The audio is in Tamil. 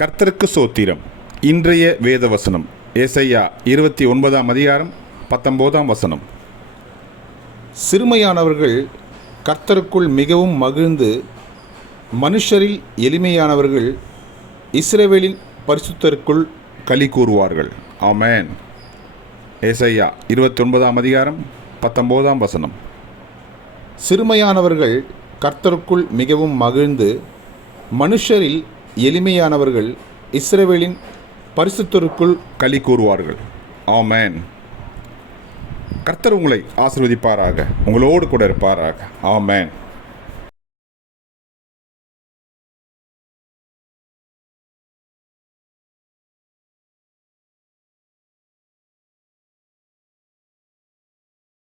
கர்த்தருக்கு சோத்திரம். இன்றைய வேத வசனம் ஏசையா இருபத்தி ஒன்பதாம் அதிகாரம் பத்தொம்போதாம் வசனம். சிறுமையானவர்கள் கர்த்தருக்குள் மிகவும் மகிழ்ந்து மனுஷரில் எளிமையானவர்கள் இஸ்ரேவேலின் பரிசுத்தருக்குள் களி கூறுவார்கள். ஆமேன். ஏசையா இருபத்தி ஒன்பதாம் அதிகாரம் பத்தொம்போதாம் வசனம். சிறுமையானவர்கள் கர்த்தருக்குள் மிகவும் மகிழ்ந்து மனுஷரில் எளிமையானவர்கள் இஸ்ரேவேலின் பரிசுத்தருக்குள் களி கூறுவார்கள். ஆமேன். கர்த்தர் உங்களை ஆசிர்வதிப்பாராக. உங்களோடு கூட இருப்பாராக. ஆமேன்.